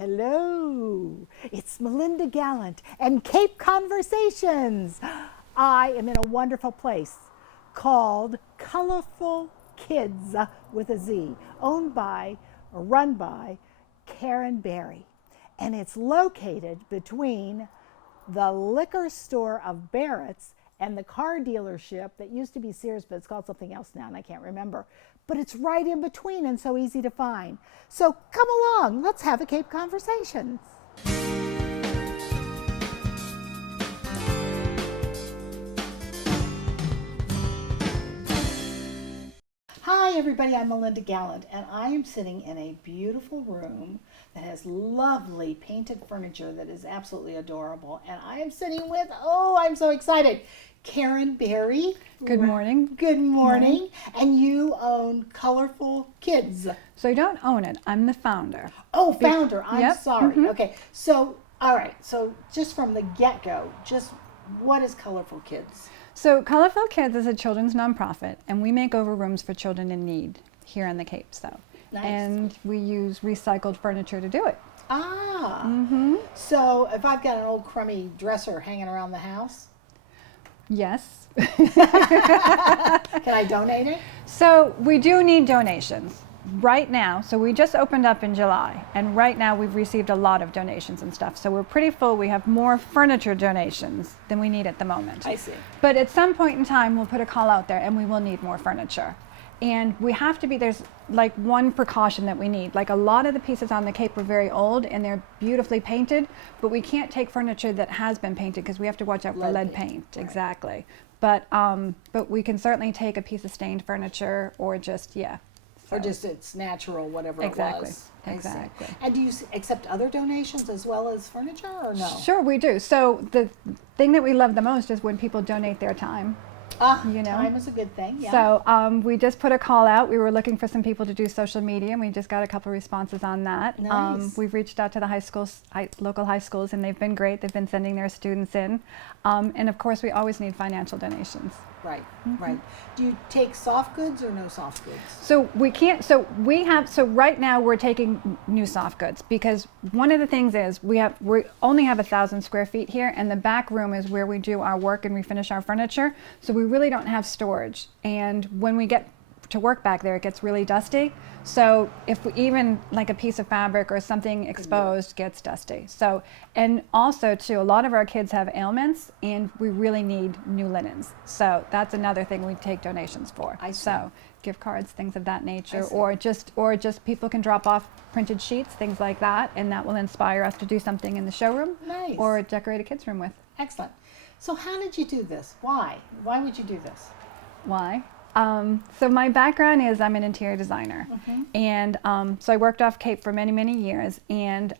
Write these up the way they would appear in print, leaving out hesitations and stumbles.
Hello, it's Melinda Gallant and Cape Conversations. I am in a wonderful place called Colorful Kidz with a Z, owned by or run by Karen Berry. And it's located between the liquor store of Barrett's and the car dealership that used to be Sears, but it's called something else now and I can't remember. But it's right in between and so easy to find. So come along, let's have a Cape Conversations. Hi everybody, I'm Melinda Gallant and I am sitting in a beautiful room that has lovely painted furniture that is absolutely adorable. And I am sitting with, I'm so excited, Karen Berry. Good morning. Good morning. And you own Colorful Kidz. So I don't own it. I'm the founder. Oh, founder. I'm Yep. sorry. Mhm. Okay. So, all right. So just from the get-go, just what is Colorful Kidz? So Colorful Kidz is a children's nonprofit, and we make over rooms for children in need here on the Cape. Nice. And we use recycled furniture to do it. Ah. Mm-hmm. So if I've got an old crummy dresser hanging around the house, Yes. can I donate it? So we do need donations right now. So we just opened up in July, and right now we've received a lot of donations and stuff. So we're pretty full. We have more furniture donations than we need at the moment. I see. But at some point in time, we'll put a call out there and we will need more furniture. And we have to be, there's like one precaution that we need. Like a lot of the pieces on the Cape are very old and they're beautifully painted, but we can't take furniture that has been painted because we have to watch out for lead paint. Right. Exactly. But we can certainly take a piece of stained furniture or just, Or just it's natural, whatever Exactly. it was. I see. Exactly. And do you accept other donations as well as furniture or no? Sure, we do. So the thing that we love the most is when people donate their time. You know? Time is a good thing, yeah. So we just put a call out. We were looking for some people to do social media, and we just got a couple responses on that. Nice. We've reached out to the high schools, local high schools, and they've been great. They've been sending their students in. And of course, we always need financial donations. Right, right. Do you take soft goods or no soft goods? So we can't, so right now we're taking new soft goods because one of the things is we only have 1,000 square feet here, and the back room is where we do our work and refinish our furniture. So we really don't have storage. And when we get to work back there, it gets really dusty. So if even like a piece of fabric or something exposed gets dusty. So, and also too, a lot of our kids have ailments and we really need new linens. So that's another thing we take donations for. I see. So gift cards, things of that nature, see. or just people can drop off printed sheets, things like that, and that will inspire us to do something in the showroom. Nice. Or decorate a kid's room with. Excellent. So how did you do this? Why? Why would you do this? Why? So my background is I'm an interior designer, and so I worked off Cape for many, many years, and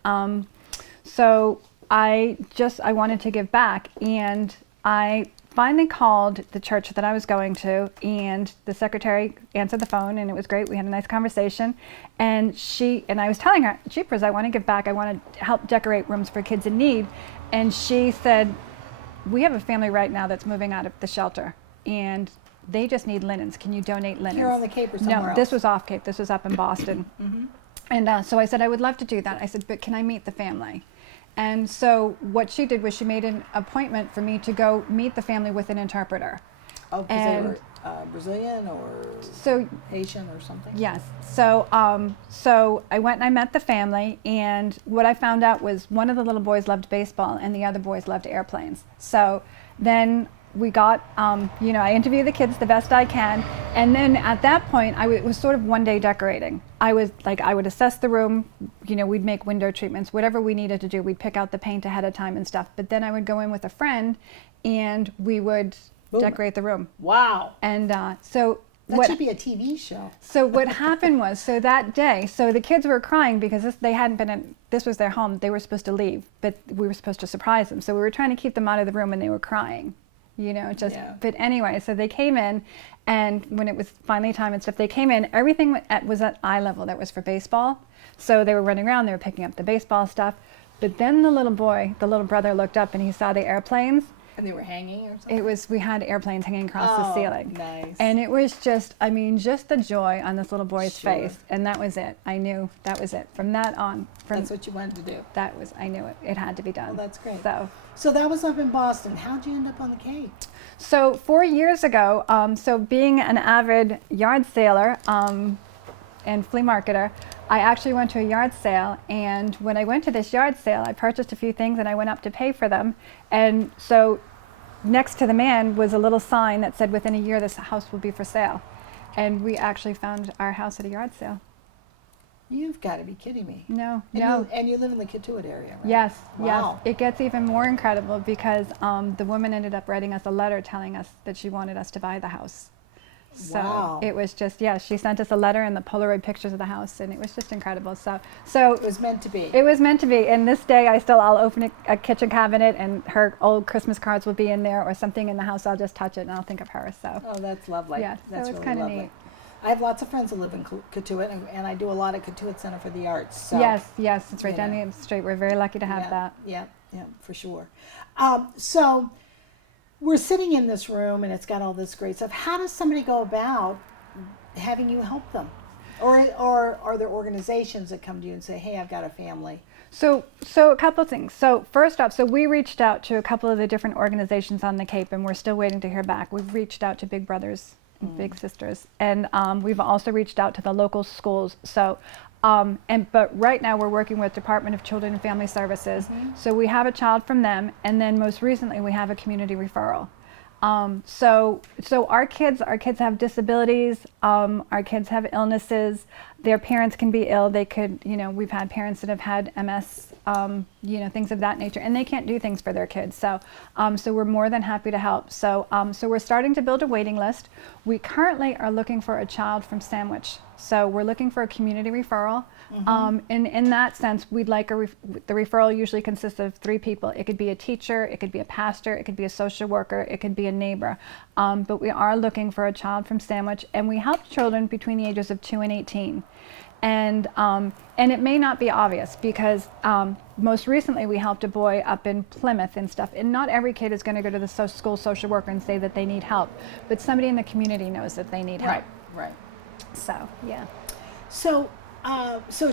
so I wanted to give back, and I finally called the church that I was going to, and the secretary answered the phone, and it was great. We had a nice conversation, and I was telling her, "Jeepers, I want to give back. I want to help decorate rooms for kids in need," and she said, "We have a family right now that's moving out of the shelter, and they just need linens. Can you donate linens?" Here on the Cape or somewhere No, else? this was off Cape. This was up in Boston. And so I said, I would love to do that. I said, but can I meet the family? And so what she did was she made an appointment for me to go meet the family with an interpreter. Oh, because they were Brazilian or So Haitian or something? yes. So so I went and I met the family, and what I found out was one of the little boys loved baseball and the other boys loved airplanes. So then we got, I interview the kids the best I can, and then at that point, it was sort of one day decorating. I would assess the room, we'd make window treatments, whatever we needed to do, we'd pick out the paint ahead of time and stuff, but then I would go in with a friend, and we would decorate the room. Wow. And That should be a TV show. So what happened was, so that day, so the kids were crying because this was their home, they were supposed to leave, but we were supposed to surprise them, so we were trying to keep them out of the room and they were crying. But anyway, so they came in, and when it was finally time and stuff, they came in, everything was at eye level that was for baseball. So they were running around, they were picking up the baseball stuff. But then the little brother looked up and he saw the airplanes, And they were hanging or something? It was, we had airplanes hanging across the ceiling. Nice. And it was just, I mean, just the joy on this little boy's Sure. face. And that was it. I knew that was it. From that on, That's what you wanted to do. that was, I knew it. It had to be done. Well, that's great. So that was up in Boston. How'd you end up on the Cape? So 4 years ago, so being an avid yard sailor and flea marketer, I actually went to a yard sale, and when I went to this yard sale, I purchased a few things and I went up to pay for them. And so next to the man was a little sign that said, within a year this house will be for sale. And we actually found our house at a yard sale. You've got to be kidding me. No, And no. and you live in the Kidz area, right? Yes, Wow. yes. It gets even more incredible because the woman ended up writing us a letter telling us that she wanted us to buy the house. So Wow. it was just, yeah, she sent us a letter and the Polaroid pictures of the house, and it was just incredible. So It was meant to be. it was meant to be. And this day, I'll open a kitchen cabinet, and her old Christmas cards will be in there, or something in the house. I'll just touch it, and I'll think of her. So Oh, that's lovely. yeah, so That's it's really kind of lovely. neat. I have lots of friends who live in Kidz, and I do a lot at Kidz Center for the Arts. So, Yes, it's right you down know. the street. We're very lucky to have yeah, that. Yeah, for sure. So we're sitting in this room, and it's got all this great stuff. How does somebody go about having you help them? Or are there organizations that come to you and say, hey, I've got a family? So a couple of things. So first off, so we reached out to a couple of the different organizations on the Cape, and we're still waiting to hear back. We've reached out to Big Brothers and Big Sisters, and we've also reached out to the local schools. So, but right now we're working with Department of Children and Family Services. So we have a child from them, and then most recently we have a community referral. So our kids have disabilities, our kids have illnesses, their parents can be ill, they could, we've had parents that have had MS, things of that nature, and they can't do things for their kids. So we're more than happy to help. So we're starting to build a waiting list. We currently are looking for a child from Sandwich. So we're looking for a community referral. In that sense, we'd like the referral usually consists of 3 people. It could be a teacher, it could be a pastor, it could be a social worker, it could be a neighbor. But we are looking for a child from Sandwich, and we help children between the ages of 2 and 18. And it may not be obvious because most recently we helped a boy up in Plymouth and stuff. And not every kid is going to go to the school social worker and say that they need help, but somebody in the community knows that they need help. Right. So yeah. So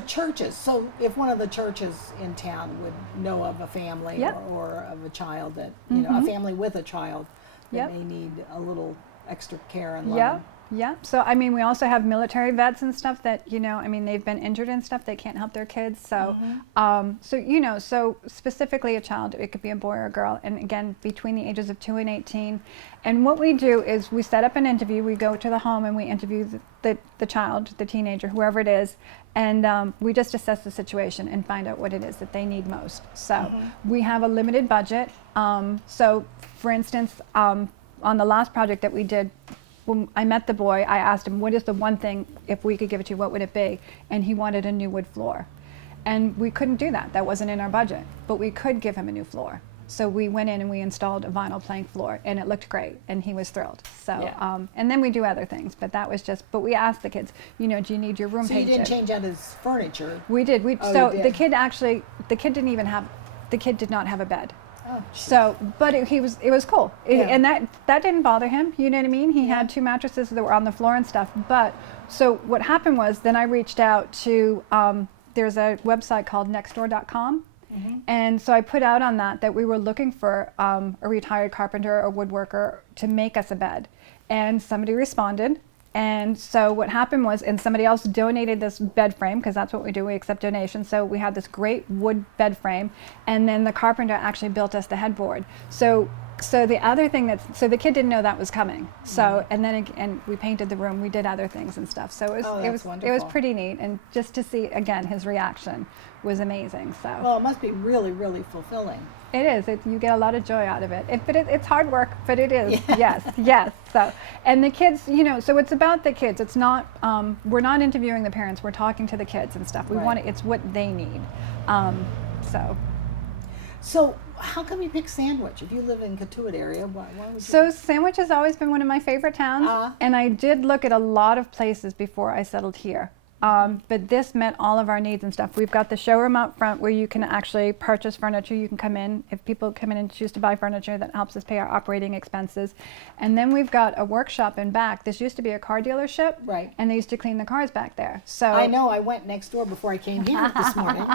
churches. So if one of the churches in town would know of a family Yep. or of a child that a family with a child that Yep. may need a little extra care and love. Yeah. Yeah. So I mean, we also have military vets and stuff that they've been injured and stuff. They can't help their kids. So so specifically a child, it could be a boy or a girl, and again between the ages of 2 and 18. And what we do is we set up an interview. We go to the home and we interview the child, the teenager, whoever it is, and we just assess the situation and find out what it is that they need most. So we have a limited budget. So for instance, on the last project that we did, when I met the boy, I asked him, what is the one thing, if we could give it to you, what would it be? And he wanted a new wood floor. And we couldn't do that. That wasn't in our budget. But we could give him a new floor. So we went in and we installed a vinyl plank floor, and it looked great, and he was thrilled. So, Yeah. and then we do other things, but that was just, but we asked the kids, do you need your room So you painted? didn't change out his furniture. We did. Oh, So you the did? kid did not have a bed. Oh, So, but it was cool, Yeah. and that didn't bother him. You know what I mean? He had 2 mattresses that were on the floor and stuff. But so what happened was, then I reached out to there's a website called Nextdoor.com, and so I put out on that we were looking for a retired carpenter or woodworker to make us a bed, and somebody responded. And so what happened was, and somebody else donated this bed frame, because that's what we do, we accept donations. So we had this great wood bed frame, and then the carpenter actually built us the headboard. So the other thing so the kid didn't know that was coming. So and we painted the room, we did other things and stuff. So it was wonderful. pretty neat, and just to see again his reaction was amazing. So Well, it must be really, really fulfilling. it is. You get a lot of joy out of it. It's hard work, but it is. Yes. So, and the kids, so it's about the kids. It's not. We're not interviewing the parents. We're talking to the kids and stuff. We want it's what they need. So how come you pick Sandwich? If you live in Kidz area, why would you? So Sandwich has always been one of my favorite towns, and I did look at a lot of places before I settled here. But this met all of our needs and stuff. We've got the showroom out front where you can actually purchase furniture. You can come in. If people come in and choose to buy furniture, that helps us pay our operating expenses. And then we've got a workshop in back. This used to be a car dealership. Right. And they used to clean the cars back there. So I know, I went next door before I came here this morning.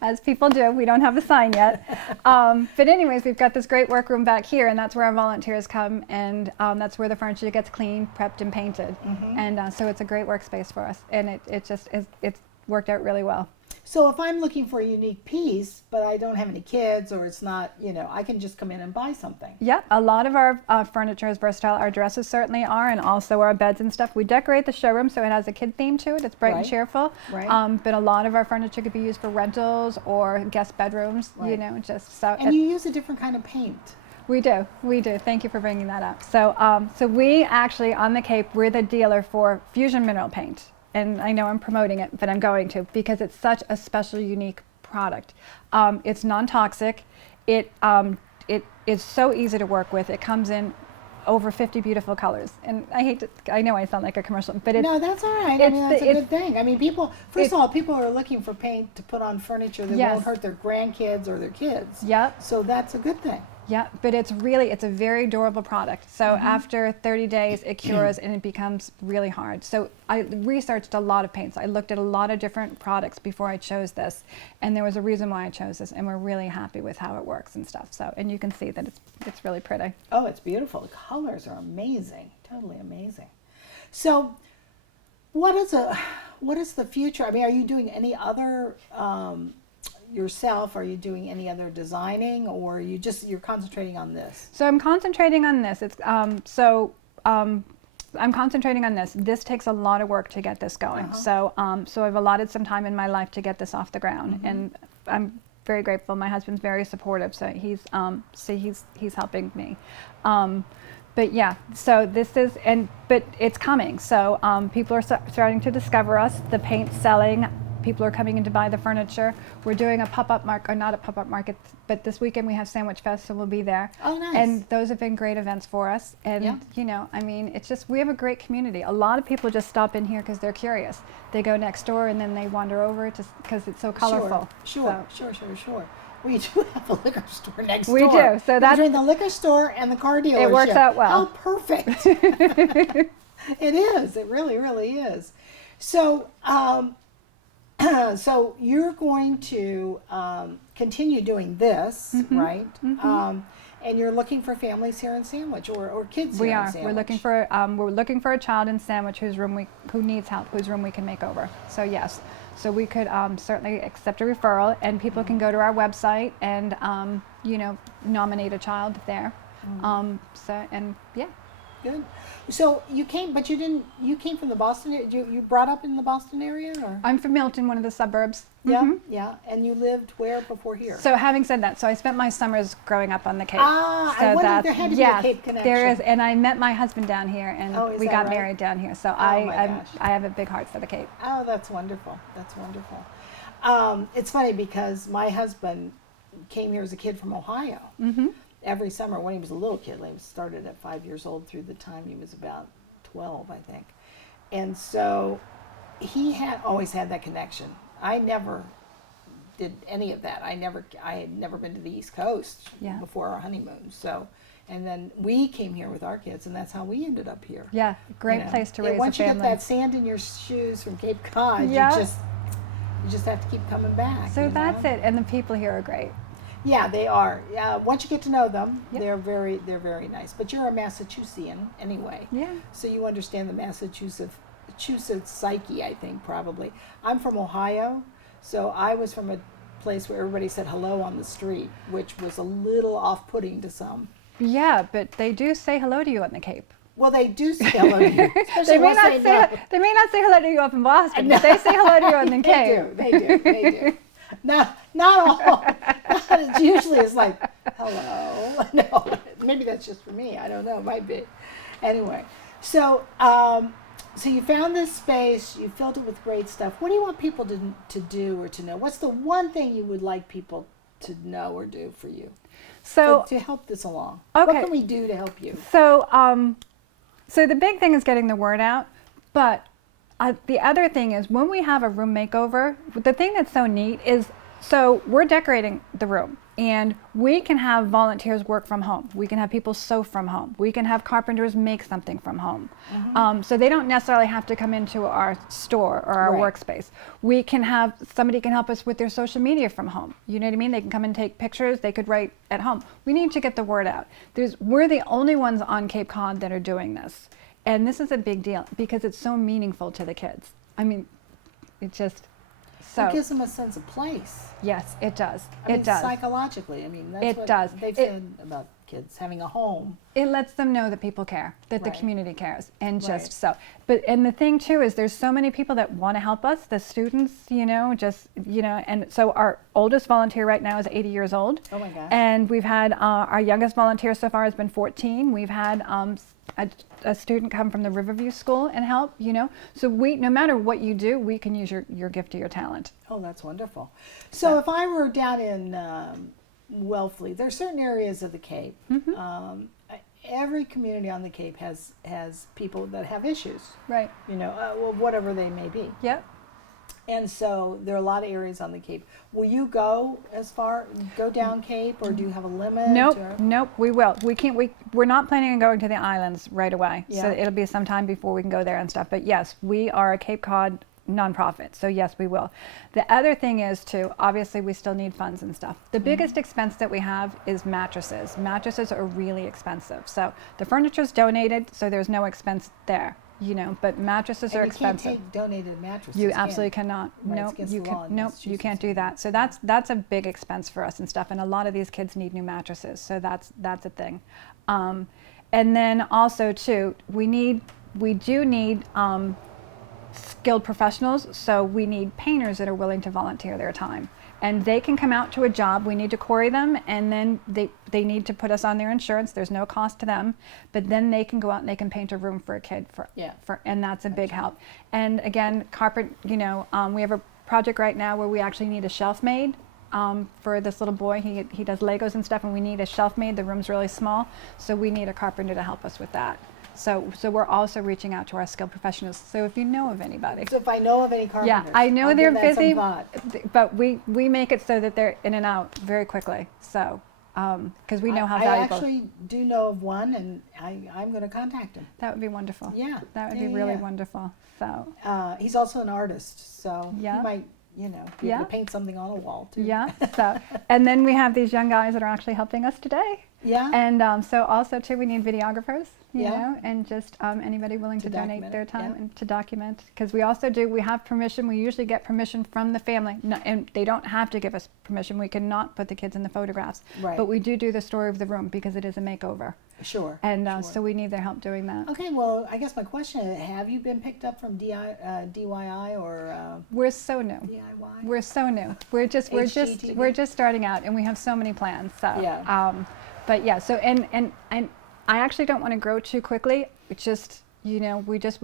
as people do, we don't have a sign yet. But anyways, we've got this great workroom back here, and that's where our volunteers come, and that's where the furniture gets cleaned, prepped, and painted. And so it's a great workspace for us, and it's worked out really well. So if I'm looking for a unique piece, but I don't have any kids, or it's not, I can just come in and buy something. Yep, a lot of our furniture is versatile. Our dresses certainly are, and also our beds and stuff. We decorate the showroom so it has a kid theme to it. It's bright and cheerful. Right. But a lot of our furniture could be used for rentals or guest bedrooms. Right. Just so. And you use a different kind of paint. We do. Thank you for bringing that up. So we actually, on the Cape, we're the dealer for Fusion Mineral Paint. And I know I'm promoting it, but I'm going to, because it's such a special, unique product. It's non-toxic. It is so easy to work with. It comes in over 50 beautiful colors. And I know I sound like a commercial, but No, that's all right. I mean, that's a good thing. I mean, people are looking for paint to put on furniture that won't hurt their grandkids or their kids. Yep. So that's a good thing. Yeah, but it's a very durable product. So after 30 days, it cures and it becomes really hard. So I researched a lot of paints. I looked at a lot of different products before I chose this, and there was a reason why I chose this, and we're really happy with how it works and stuff. So, and you can see that it's really pretty. Oh, it's beautiful. The colors are amazing, totally amazing. So, what is the future? I mean, are you doing any other? Yourself, are you doing any other designing, or you're concentrating on this? So I'm concentrating on this. I'm concentrating on this. This takes a lot of work to get this going. So I've allotted some time in my life to get this off the ground, and I'm very grateful. My husband's very supportive, so he's helping me. But yeah, so this is, but it's coming. So people are starting to discover us. The paint's selling. People are coming in to buy the furniture. We're doing a pop-up market, or not a pop-up market, but this weekend we have Sandwich Fest, so we'll be there. Oh, nice. And those have been great events for us. And, I mean, it's just, we have a great community. A lot of people just stop in here because they're curious. They go next door and then they wander over just because it's so colorful. Sure. We do have a liquor store next door. We do. So that's between the liquor store and the car dealership. It works out well. How perfect. It is. It really, really is. So, so you're going to continue doing this, right? And you're looking for families here in Sandwich, or kids here in Sandwich. We're looking for a child in Sandwich who needs help, whose room we can make over. So yes, so we could certainly accept a referral, and people can go to our website and nominate a child there. Good. So you came, but you didn't. You came from the Boston area. You brought up in the Boston area, or? I'm from Milton, one of the suburbs. Yeah. And you lived where before here? So having said that, so I spent my summers growing up on the Cape. So I wondered there had to be a Cape connection. There is, and I met my husband down here, and we got married down here. So I have a big heart for the Cape. Oh, that's wonderful. That's wonderful. It's funny because my husband came here as a kid from Ohio. Every summer when he was a little kid. He started at 5 years old through the time he was about 12, I think. And so he had always had that connection. I never did any of that. I had never been to the East Coast before our honeymoon. So, and then we came here with our kids, and that's how we ended up here. Yeah, great place to raise a family. Once you get that sand in your shoes from Cape Cod, you just have to keep coming back. So that's it, and the people here are great. Yeah, they are. Once you get to know them, they're very nice. But you're a Massachusettsian anyway. Yeah. So you understand the Massachusetts psyche, I think, probably. I'm from Ohio, so I was from a place where everybody said hello on the street, which was a little off-putting to some. Yeah, but they do say hello to you on the Cape. Well, they do say hello to you. They may not say hello to you up in Boston, but they say hello to you on the Cape. They do. Not all. It usually is like, hello. No, maybe that's just for me. I don't know. It might be. Anyway, so so you found this space. You filled it with great stuff. What do you want people to do or to know? What's the one thing you would like people to know or do for you? So to help this along. Okay. What can we do to help you? So so the big thing is getting the word out, but The other thing is when we have a room makeover, the thing that's so neat is, so we're decorating the room and we can have volunteers work from home. We can have people sew from home. We can have carpenters make something from home. So they don't necessarily have to come into our store or our workspace. We can have, somebody can help us with their social media from home. You know what I mean? They can come and take pictures. They could write at home. We need to get the word out. We're the only ones on Cape Cod that are doing this. And this is a big deal because it's so meaningful to the kids. I mean, it just, so. It gives them a sense of place. Yes, it does. I mean, It does. psychologically, I mean, that's It what does. they've said about kids having a home. It lets them know that people care, that the Right. community cares, and Right. just so. But, and the thing too is there's so many people that want to help us, the students, you know, just, you know, and so our oldest volunteer right now is 80 years old. Oh my gosh. And we've had, our youngest volunteer so far has been 14. We've had a student come from the Riverview School and help, you know. So we, no matter what you do, we can use your gift or your talent. Oh, that's wonderful. So if I were down in Wellfleet, there are certain areas of the Cape. Every community on the Cape has people that have issues, Right. you know, well, whatever they may be. Yep. And so there are a lot of areas on the Cape. Will you go down Cape, or do you have a limit? Nope, or? nope, we will. We can't, we're not planning on going to the islands right away. So Yeah. it'll be some time before we can go there and stuff. But yes, we are a Cape Cod nonprofit. So yes, we will. The other thing is too, obviously we still need funds and stuff. The biggest expense that we have is mattresses. Mattresses are really expensive. So the furniture's donated, so there's no expense there. You know, but mattresses And are you can't expensive. take donated mattresses. You can absolutely cannot. Right, it's Nope, against you the law can. in Nope, you can't do that. So that's a big expense for us and stuff. And a lot of these kids need new mattresses. So that's a thing. And then also too, we do need skilled professionals. So we need painters that are willing to volunteer their time. And they can come out to a job. We need to query them, and then they need to put us on their insurance. There's no cost to them, but then they can go out and they can paint a room for a kid. And that's a big help. And again, we have a project right now where we actually need a shelf made for this little boy. He does Legos and stuff, and we need a shelf made. The room's really small, so we need a carpenter to help us with that. So we're also reaching out to our skilled professionals. So if you know of anybody. So if I know of any carpenters, Yeah, I know I'll they're give that some busy, thought. but we make it so that they're in and out very quickly. So, because we know how I valuable. actually do know of one, and I'm going to contact him. That would be wonderful. Yeah. That would Yeah, be really yeah. wonderful. So, He's also an artist, so Yeah. he might, be able Yeah. to paint something on a wall too. yeah. So, and then we have these young guys that are actually helping us today. Yeah. And so also too, we need videographers, you Yeah. know, and just anybody willing To to donate document their it, time yeah. and to document. Because we also we have permission. We usually get permission from the family, no, and they don't have to give us permission. We cannot put the kids in the photographs, Right. but we do the story of the room because it is a makeover. Sure. And sure. so we need their help doing that. Okay, well, I guess my question is, have you been picked up from DIY or We're so new. DIY? We're so new. We're just HGTV? starting out, and we have so many plans. So Yeah. but yeah. So and I actually don't want to grow too quickly. It's just we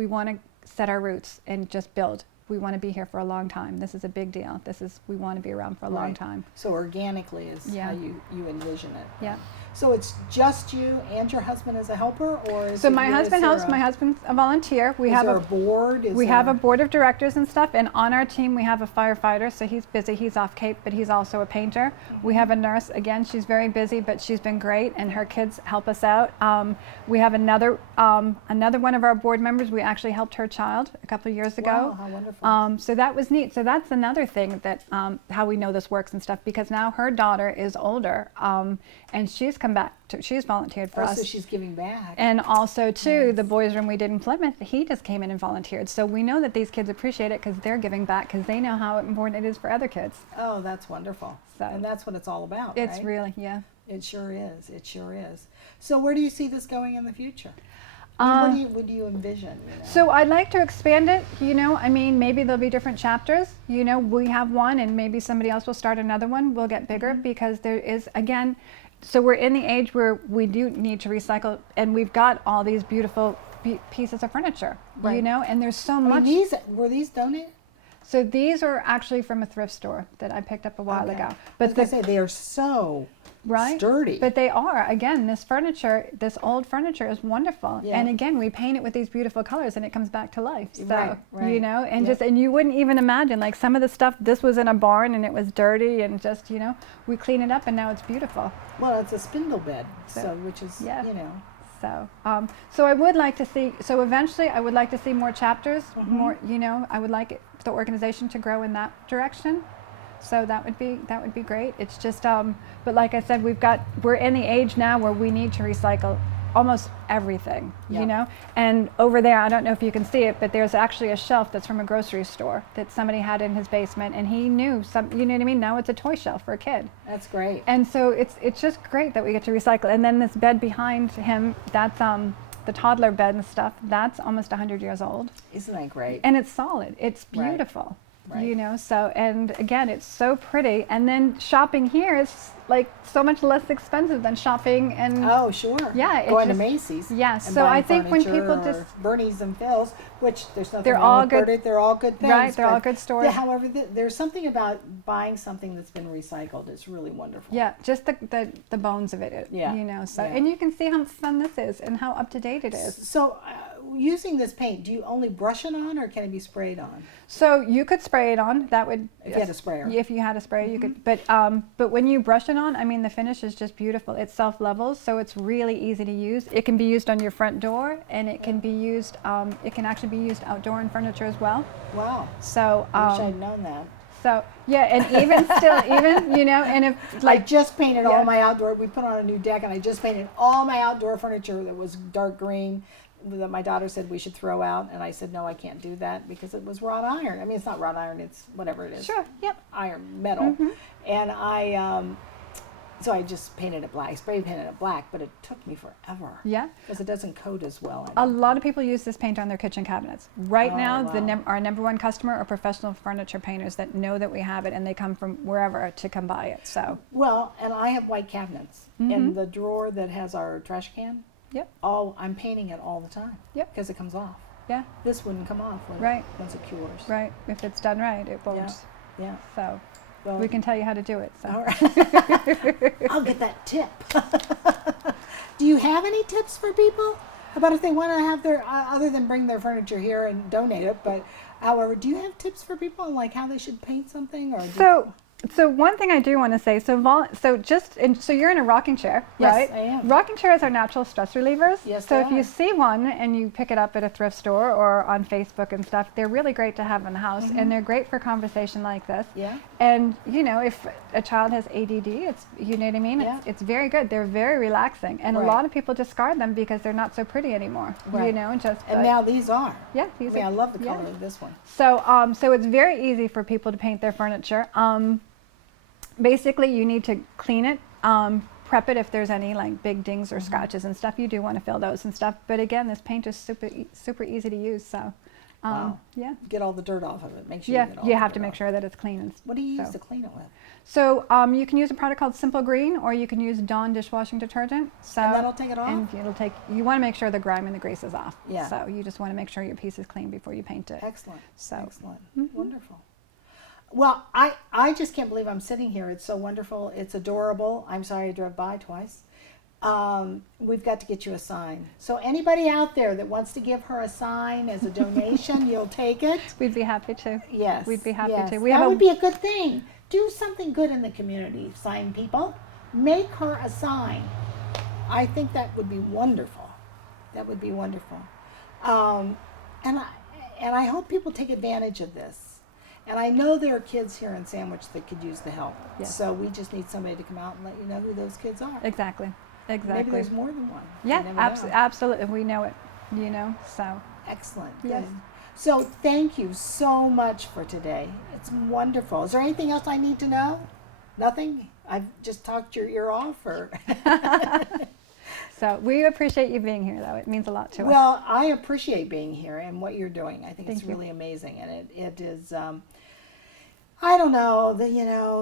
want to set our roots and just build. We want to be here for a long time. This is a big deal. We want to be around for a long Right. time. So organically is Yeah. how you envision it. Yeah. So it's just you and your husband as a helper, or is So it, my is husband there helps. My husband's a volunteer. We is have there a board? We have a board of directors and stuff, and on our team we have a firefighter, so he's busy. He's off Cape, but he's also a painter. We have a nurse. Again, she's very busy, but she's been great, and her kids help us out. We have another one of our board members. We actually helped her child a couple of years ago. Wow, how wonderful. So that was neat. So that's another thing that how we know this works and stuff, because now her daughter is older, and she's come back. She's volunteered for us. So she's giving back. And also, too, Nice. the boys' room we did in Plymouth, he just came in and volunteered. So we know that these kids appreciate it because they're giving back, because they know how important it is for other kids. Oh, that's wonderful. So- And that's what it's all about, It's right? really, yeah. It sure is. It sure is. So where do you see this going in the future? What do you envision? So I'd like to expand it, maybe there'll be different chapters. We have one, and maybe somebody else will start another one. We'll get bigger because there is, again, so we're in the age where we do need to recycle, and we've got all these beautiful pieces of furniture, Right. and there's so I much. mean, were these donated? So these are actually from a thrift store that I picked up a while ago. But I say they are so sturdy. But they are. Again, this furniture, this old furniture is wonderful. Yeah. And again, we paint it with these beautiful colors and it comes back to life. So, Right. you know, and just, and you wouldn't even imagine, like some of the stuff, this was in a barn and it was dirty and just, you know, we clean it up and now it's beautiful. Well, it's a spindle bed, so which is, Yeah. you know. So I would like to see, so eventually I would like to see more chapters, more, you know, I would like the organization to grow in that direction. So that would be great. It's just, but like I said, we're in the age now where we need to recycle almost everything, you know? And over there, I don't know if you can see it, but there's actually a shelf that's from a grocery store that somebody had in his basement, and he knew you know what I mean? Now it's a toy shelf for a kid. That's great. And so it's just great that we get to recycle. And then this bed behind him, that's the toddler bed and stuff, that's almost 100 years old. Isn't that great? And it's solid. It's beautiful. Right. You know, so, and again, it's so pretty. And then shopping here is like so much less expensive than shopping and Oh, sure. Yeah, Going to Macy's. Yes. and So buying I think when furniture people or just Bernie's and Phil's, which there's nothing They're wrong all with good- Bernie, they're all good things. Right, they're all but good stores. Yeah, however, there's something about buying something that's been recycled. It's really wonderful. yeah, just the bones of it. Yeah. You know, so Yeah. and you can see how fun this is and how up to date it is. So, using this paint, do you only brush it on, or can it be sprayed on? So you could spray it on. That would If you had a sprayer. If you had a sprayer, you could. But when you brush it on, I mean, the finish is just beautiful. It self levels, so it's really easy to use. It can be used on your front door, and it can be used. It can actually be used outdoor in furniture as well. Wow. So I wish I'd known that. so yeah, and even still, even you know, and if I like just painted Yeah. all my outdoor. We put on a new deck, and I just painted all my outdoor furniture that was dark green. That my daughter said we should throw out, and I said no, I can't do that because it was wrought iron. I mean, it's not wrought iron; it's whatever it is. sure, yep, Iron metal, and so I just painted it black, spray painted it black, but it took me forever. yeah. Because it doesn't coat as well. A lot of people use this paint on their kitchen cabinets. Right Oh, now, wow. our number one customer are professional furniture painters that know that we have it, and they come from wherever to come buy it. So Well, and I have white cabinets, and the drawer that has our trash can. Yep. I'm painting it all the time. Yep. Because it comes off. yeah, This wouldn't come off Right. once it cures. right. If it's done right, it won't. Yeah. Yeah. So Well, we can tell you how to do it. So. All right. I'll get that tip. Do you have any tips for people about if they want to have their, other than bring their furniture here and donate it, but however, do you have tips for people on like how they should paint something or? So one thing I do want to say, so you're in a rocking chair, Yes, right? I am. Rocking chairs are natural stress relievers. Yes, So they if you are. see one and you pick it up at a thrift store or on Facebook and stuff, they're really great to have in the house, and they're great for conversation like this. Yeah. And you know, if a child has ADD, it's, you know what I mean. Yeah. It's very good. They're very relaxing, and Right. a lot of people discard them because they're not so pretty anymore. You Right. know, just And but- now these are. yeah, I these mean, are- I love the yeah. color of this one. So it's very easy for people to paint their furniture. Basically, you need to clean it, prep it if there's any like big dings or scratches and stuff. You do want to fill those and stuff. But again, this paint is super easy to use. So, Wow. yeah, Get all the dirt off of it. Make sure yeah, you get all you the have dirt to make off. sure that it's clean. And What do you use so- to clean it with? So you can use a product called Simple Green, or you can use Dawn dishwashing detergent. So And that'll take it off? And it'll take. You want to make sure the grime and the grease is off. Yeah. So you just want to make sure your piece is clean before you paint it. Excellent. So- Excellent. Wonderful. Well, I just can't believe I'm sitting here. It's so wonderful. It's adorable. I'm sorry I drove by twice. We've got to get you a sign. So anybody out there that wants to give her a sign as a donation, you'll take it. We'd be happy to. Yes. We'd be happy yes. to. That would be a good thing. Do something good in the community, sign people. Make her a sign. I think that would be wonderful. That would be wonderful. And I hope people take advantage of this. And I know there are kids here in Sandwich that could use the help. Yes. So we just need somebody to come out and let you know who those kids are. Exactly. Maybe Exactly. there's more than one. Yeah, You never know. absolutely. We know it, you know, so. Excellent. Yes. Good. So thank you so much for today. It's wonderful. Is there anything else I need to know? Nothing? I've just talked your ear off or So we appreciate you being here, though. It means a lot to us. Well, I appreciate being here and what you're doing. I think it's Thank you. really amazing, and it is. I don't know.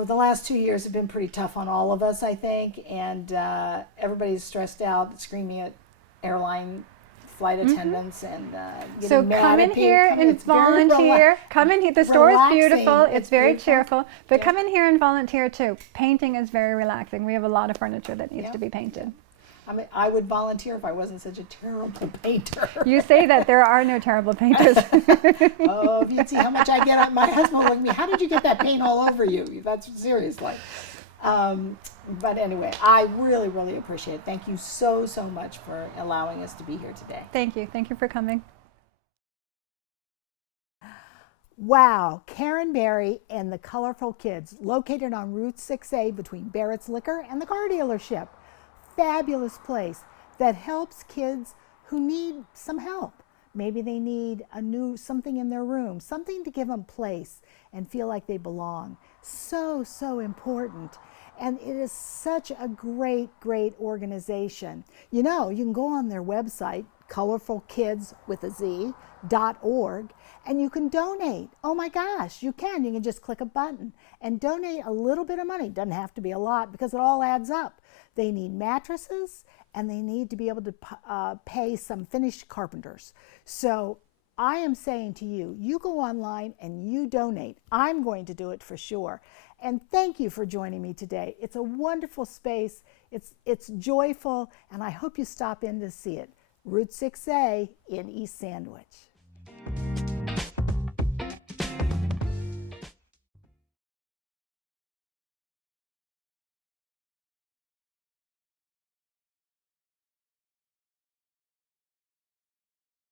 The last 2 years have been pretty tough on all of us, I think, and everybody's stressed out, screaming at airline flight attendants and So getting mad come at in people. here and It's very volunteer. Come in here. The store is relaxing. beautiful. It's very beautiful. cheerful. But Yeah. come in here and volunteer too. Painting is very relaxing. We have a lot of furniture that needs Yeah. to be painted. I mean, I would volunteer if I wasn't such a terrible painter. You say that there are no terrible painters. Oh, if you'd see how much I get on my husband will look at me, how did you get that paint all over you? That's seriously. But anyway, I really, really appreciate it. Thank you so, so much for allowing us to be here today. Thank you. Thank you for coming. Wow, Karen Berry and the Colorful Kidz, located on Route 6A between Barrett's Liquor and the car dealership. Fabulous place that helps kids who need some help. Maybe they need something in their room, something to give them place and feel like they belong. So, so important. And it is such a great, great organization. You know, you can go on their website, colorfulkids.org, and you can donate. Oh my gosh, you can. You can just click a button and donate a little bit of money. Doesn't have to be a lot because it all adds up. They need mattresses and they need to be able to pay some finished carpenters. So I am saying to you, you go online and you donate. I'm going to do it for sure. And thank you for joining me today. It's a wonderful space. It's joyful, and I hope you stop in to see it. Route 6A in East Sandwich.